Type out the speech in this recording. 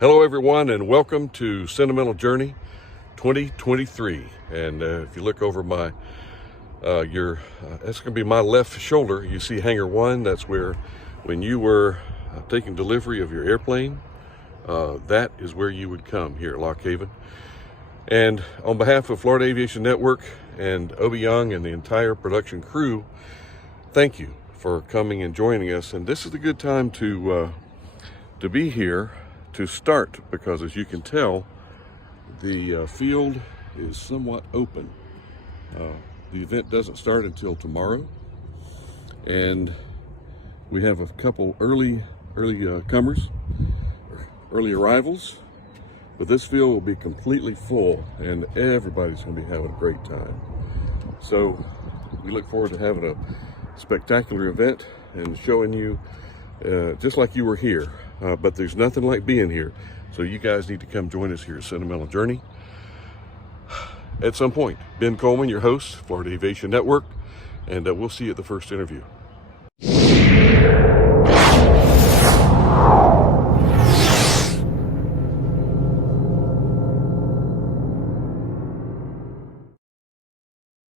Hello everyone, and welcome to Sentimental Journey 2023. And if you look over my that's going to be my left shoulder. You see hangar 1. That's where, when you were taking delivery of your airplane, that is where you would come here at Lock Haven. And on behalf of Florida Aviation Network and Obi Young and the entire production crew, thank you for coming and joining us. And this is a good time to be here to start, because as you can tell, the field is somewhat open. The event doesn't start until tomorrow, and we have a couple early comers, early arrivals, but this field will be completely full and everybody's going to be having a great time. So we look forward to having a spectacular event and showing you just like you were here. But there's nothing like being here. So you guys need to come join us here at Sentimental Journey at some point. Ben Coleman, your host, Florida Aviation Network, and we'll see you at the first interview.